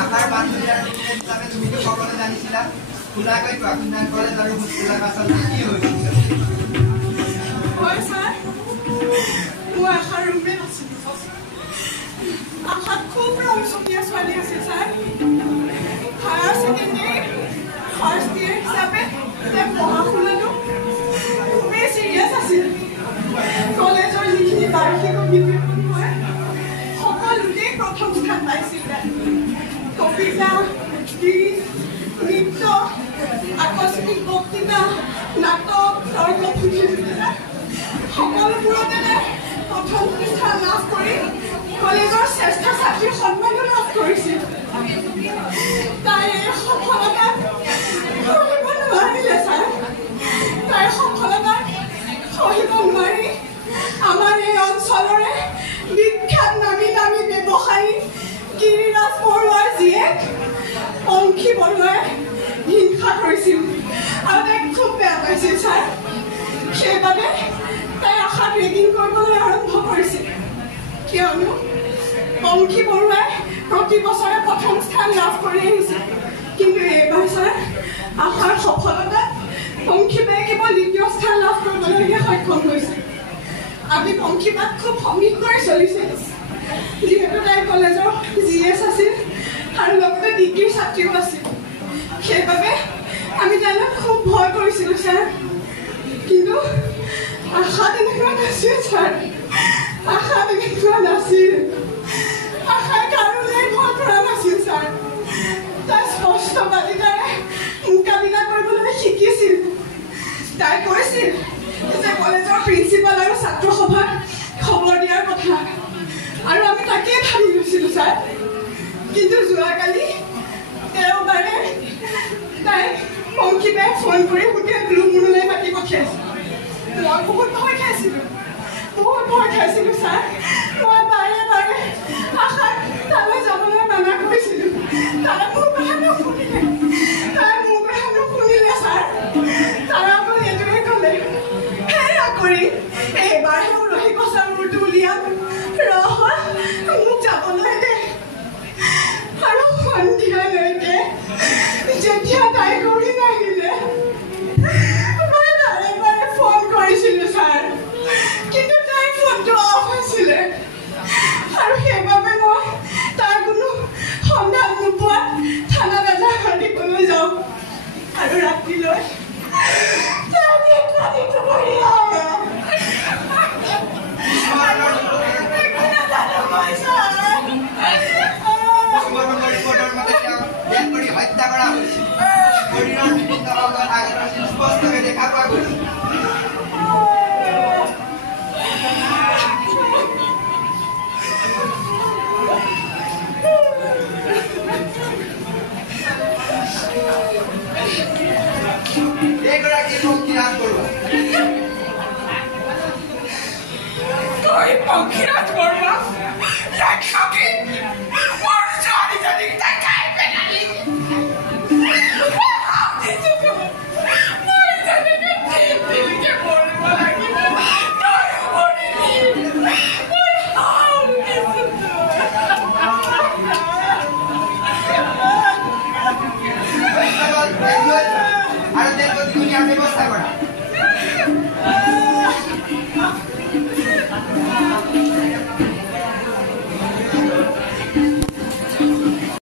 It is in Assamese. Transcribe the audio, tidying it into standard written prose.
আশাৰ বান্ধৱীৰ হিচাপে তুমিতো সকলো জানিছিলা খোলাকৈ কোৱা খুন্দান কলেজ আৰু হোষ্টেলৰ পাছত কি হৈছিল হয় ছাৰ মই আশাৰ ৰুমমেট আছিলোঁ আশাত খুব ৰংচকীয়া ছোৱালী আছিল sir higher secondary first year হিচাপে তেওঁ পঢ়া শুনাটো খুবেই চিৰিয়াছ আছিল কলেজৰ যিখিনি বাৰ্ষিক অভিৱৰ্তন হয় সকলোতেই প্ৰথম স্থান পাইছিল কবিতা গীত নৃত্য আকস্মিক বক্তৃতা নাটক তৰ্ক প্ৰতিযোগিতা সকলোবোৰতে প্ৰথম স্থান লাভ কৰি কলেজৰ শ্ৰেষ্ঠ ছাত্ৰীৰ সন্মানো লাভ কৰিছিল তাই এই সফলতা সহিব নোৱাৰিলে ছাৰ তাইৰ সফলতা সহিব নোৱাৰি আমাৰ এই অঞ্চলৰে বিখ্যাত নামী দামী ব্যৱসায়ী গিৰিৰাজ বৰুৱাৰ জীয়েক পংখী বৰুৱাই হিংসা কৰিছিল আৰু তাইক খুব বেয়া পাইছিল ছাৰ সেইবাবে তাই আশাক ৰেগিং কৰিবলৈ আৰম্ভ কৰিছিল কিয়নো পংখী বৰুৱাই প্ৰতি বছৰে প্ৰথম স্থান লাভ কৰি আহিছিল কিন্তু এইবাৰ ছাৰ আশাৰ সফলতাত পংখী বাই কেৱল দ্বিতীয় স্থান লাভ কৰিবলৈহে সক্ষম হৈছিল আমি পংখী বাক খুব সমীহ কৰি চলিছিল যিহেতু তাই কলেজৰ GS আছিল আৰু লগতে ডিগ্ৰীৰ ছাত্ৰীও আছিল সেইবাবে আমি তাইলৈ খুব ভয় কৰিছিলোঁ ছাৰ কিন্তু আশা তেনেকুৱা নাছিল ছাৰ আশা তেনেকুৱা নাছিল আশাই কাৰোলৈ ভয় কৰা নাছিল ছাৰ তাই স্পষ্ট বালিতাৰে মোকাবিলা কৰিবলৈ শিকিছিল তাই কৈছিল যে কলেজৰ প্ৰিন্সিপাল আৰু ছাত্ৰ সভাত খবৰ দিয়াৰ কথা আৰু আমি তাকেই ভাবি লৈছিলোঁ ছাৰ কিন্তু যোৱাকালি দেওবাৰে তাই পংখী বাই ফোন কৰি হোটেল ব্লু মুনলৈ মাতি পঠিয়াইছিল মই বহুত ভয় খাইছিলোঁ ছাৰ মই বাৰে বাৰে আশাক তালৈ যাবলৈ মানা কৰিছিলোঁ তাই মোৰ কথা নুশুনিলে ছাৰ তাই অকল এইটোৱে ক'লে সেয়া কৰি এইবাৰহে উৰহি কচা মূৰটো উলিয়াম মোক যাবলৈ দে আৰু সন্ধিয়ালৈকে যেতিয়া তাই ঘূৰি নাহিলে মই বাৰে বাৰে ফোন কৰিছিলোঁ ছাৰ কিন্তু তাইৰ ফোনটো অফ হৈছিলে আৰু সেইবাবে মই তাইৰ কোনো সন্ধান নোপোৱা থানাত এজাহাৰ দিবলৈ যাওঁ আৰু ৰাতিলৈ হত্যা কৰা হৈছিল শৰীৰৰ বিভিন্ন অংগত আঘাত স্পষ্টকৈ দেখা পোৱা গৈছিল এইগৰাকী পংখীৰাজ বৰুৱা তই পংখীৰাজ বৰুৱা ৰাক্ষসী মোৰ ছোৱালীজনীক দেখাই পেলালি আৰু তেওঁলোকে ব্যৱস্থা কৰা